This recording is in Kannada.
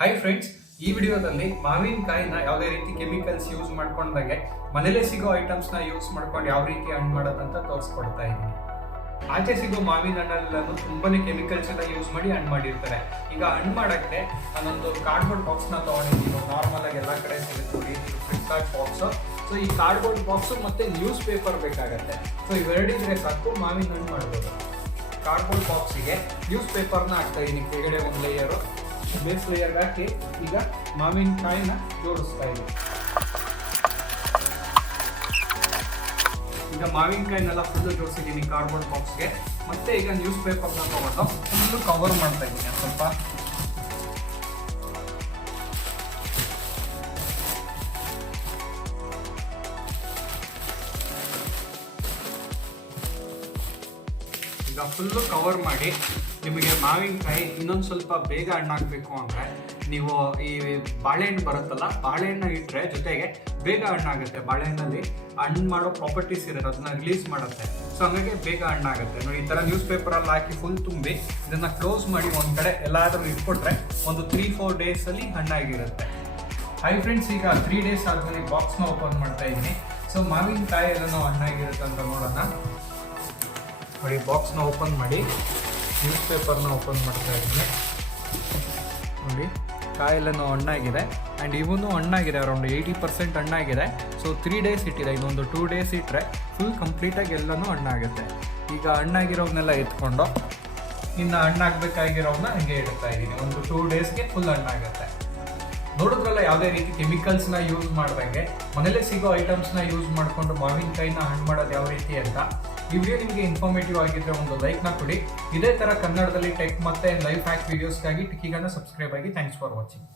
ಹಾಯ್ ಫ್ರೆಂಡ್ಸ್ ಈ ವಿಡಿಯೋದಲ್ಲಿ ಮಾವಿನಕಾಯಿನ ಯಾವುದೇ ರೀತಿ ಕೆಮಿಕಲ್ಸ್ ಯೂಸ್ ಮಾಡ್ಕೊಂಡಾಗೆ ಮನೇಲೆ ಸಿಗೋ ಐಟಮ್ಸ್ನ ಯೂಸ್ ಮಾಡ್ಕೊಂಡು ಯಾವ ರೀತಿ ಹಣ್ಣು ಮಾಡೋದಂತ ತೋರಿಸ್ಕೊಡ್ತಾ ಇದ್ದೀನಿ. ಆಚೆ ಸಿಗೋ ಮಾವಿನ ಹಣ್ಣಲ್ಲೆಲ್ಲೂ ತುಂಬಾನೇ ಕೆಮಿಕಲ್ಸ್ ಎಲ್ಲ ಯೂಸ್ ಮಾಡಿ ಹಣ್ಣು ಮಾಡಿರ್ತಾರೆ. ಈಗ ಹಣ್ಣು ಮಾಡೋಕ್ಕೆ ನಾನೊಂದು ಕಾರ್ಡ್ಬೋರ್ಡ್ ಬಾಕ್ಸ್ನ ತೊಗೊಂಡಿದ್ದೀನಿ. ನಾರ್ಮಲ್ ಆಗಿ ಎಲ್ಲ ಕಡೆ ಸಿಗುತ್ತೆ ಫ್ಲಿಪ್ಕಾರ್ಟ್ ಬಾಕ್ಸು ಸೊ ಈ ಕಾರ್ಡ್ಬೋರ್ಡ್ ಬಾಕ್ಸು ಮತ್ತೆ ನ್ಯೂಸ್ ಪೇಪರ್ ಬೇಕಾಗತ್ತೆ. ಸೊ ಇವೆರಡಿದ್ರೆ ಸಾಕು, ಮಾವಿನ ಹಣ್ಣು ಮಾಡ್ಬೋದು. ಕಾರ್ಡ್ಬೋರ್ಡ್ ಬಾಕ್ಸಿಗೆ ನ್ಯೂಸ್ ಪೇಪರ್ನ ಹಾಕ್ತಾ ಇದ್ದೀನಿ. ಕೆಳಗಡೆ ಒಂದು ಲೇಯರು ಬೇಸ್ ಲೇಯರ್ ಹಾಕಿ ಈಗ ಮಾವಿನಕಾಯಿನ ಜೋಡಿಸ್ತಾ ಇದ್ದೀವಿ ಈಗ ಮಾವಿನಕಾಯಿನೆಲ್ಲ ಫುಲ್ಲು ಜೋಡಿಸಿದ್ದೀನಿ ಕಾರ್ಡ್ಬೋರ್ಡ್ ಬಾಕ್ಸ್ಗೆ ಮತ್ತೆ ಈಗ ನ್ಯೂಸ್ ಪೇಪರ್ನ ತಗೊಂಡು ಫುಲ್ಲು ಕವರ್ ಮಾಡ್ತಾ ಇದ್ದೀನಿ ಸ್ವಲ್ಪ. ಈಗ ಫುಲ್ಲು ಕವರ್ ಮಾಡಿ ನಿಮಗೆ ಮಾವಿನಕಾಯಿ ಇನ್ನೊಂದು ಸ್ವಲ್ಪ ಬೇಗ ಹಣ್ಣಾಗಬೇಕು ಅಂದರೆ ನೀವು ಈ ಬಾಳೆಹಣ್ಣು ಬರುತ್ತಲ್ಲ, ಬಾಳೆಹಣ್ಣು ಇಟ್ಟರೆ ಜೊತೆಗೆ ಬೇಗ ಹಣ್ಣಾಗುತ್ತೆ. ಬಾಳೆಹಣ್ಣಲ್ಲಿ ಹಣ್ಣು ಮಾಡೋ ಪ್ರಾಪರ್ಟೀಸ್ ಇರುತ್ತೆ ಅದನ್ನ ರಿಲೀಸ್ ಮಾಡುತ್ತೆ. ಸೊ ಹಂಗಾಗಿ ಬೇಗ ಹಣ್ಣಾಗುತ್ತೆ. ನೋಡಿ, ಈ ಥರ ನ್ಯೂಸ್ ಪೇಪರಲ್ಲಿ ಹಾಕಿ ಫುಲ್ ತುಂಬಿ, ಇದನ್ನು ಕ್ಲೋಸ್ ಮಾಡಿ ಒಂದು ಕಡೆ ಎಲ್ಲಾದರೂ ಇಟ್ಕೊಟ್ರೆ ಒಂದು ತ್ರೀ ಫೋರ್ ಡೇಸಲ್ಲಿ ಹಣ್ಣಾಗಿರುತ್ತೆ. ಹೈ ಫ್ರೆಂಡ್ಸ್ ಈಗ ತ್ರೀ ಡೇಸ್ ಆದಮೇಲೆ ಬಾಕ್ಸ್ನ ಓಪನ್ ಮಾಡ್ತಾ ಇದ್ದೀನಿ. ಸೊ ಮಾವಿನಕಾಯಿ ಎಲ್ಲನೂ ಹಣ್ಣಾಗಿರುತ್ತೆ ಅಂತ ನೋಡೋಣ. ನೋಡಿ ಬಾಕ್ಸ್ನ ಓಪನ್ ಮಾಡಿ. ನ್ಯೂಸ್ ಪೇಪರ್ನ ಓಪನ್ ಮಾಡ್ತಾ ಇದ್ದೀನಿ. ನೋಡಿ ಕಾಯೆಲ್ಲನೂ ಹಣ್ಣಾಗಿದೆ. ಆ್ಯಂಡ್ ಇವನು ಹಣ್ಣಾಗಿದೆ ಅರೌಂಡ್ ಏಯ್ಟಿ ಪರ್ಸೆಂಟ್ ಹಣ್ಣಾಗಿದೆ. ಸೊ ತ್ರೀ ಡೇಸ್ ಇಟ್ಟಿದೆ. ಇನ್ನೊಂದು ಟೂ ಡೇಸ್ ಇಟ್ಟರೆ ಫುಲ್ ಕಂಪ್ಲೀಟಾಗಿ ಎಲ್ಲನೂ ಹಣ್ಣಾಗುತ್ತೆ. ಈಗ ಹಣ್ಣಾಗಿರೋವನ್ನೆಲ್ಲ ಎತ್ಕೊಂಡು, ಇನ್ನು ಹಣ್ಣಾಗಬೇಕಾಗಿರೋವನ್ನ ಹಂಗೆ ಇಡ್ತಾ ಇದ್ದೀನಿ. ಒಂದು ಟೂ ಡೇಸ್ಗೆ ಫುಲ್ ಹಣ್ಣಾಗುತ್ತೆ. ನೋಡಿದ್ರಲ್ಲ ಯಾವುದೇ ರೀತಿ ಕೆಮಿಕಲ್ಸ್ನ ಯೂಸ್ ಮಾಡ್ದಂಗೆ, ಮನೇಲೆ ಸಿಗೋ ಐಟಮ್ಸ್ನ ಯೂಸ್ ಮಾಡಿಕೊಂಡು ಮಾವಿನಕಾಯಿನ ಹಣ್ಣು ಮಾಡೋದು ಯಾವ ರೀತಿ ಅಂತ? ಈ ವಿಡಿಯೋ ನಿಮಗೆ ಇನ್ಫಾರ್ಮೇಟಿವ್ ಆಗಿದ್ರೆ ಒಂದು ಲೈಕ್ನ ಕೊಡಿ. ಇದೇ ಥರ ಕನ್ನಡದಲ್ಲಿ ಟೆಕ್ ಮತ್ತೆ ಲೈಫ್ ಹ್ಯಾಕ್ ವಿಡಿಯೋಸ್ಗಾಗಿ ಟಿಕಿಗಳನ್ನ ಸಬ್ಸ್ಕ್ರೈಬ್ ಆಗಿ ಥ್ಯಾಂಕ್ಸ್ ಫಾರ್ ವಾಚಿಂಗ್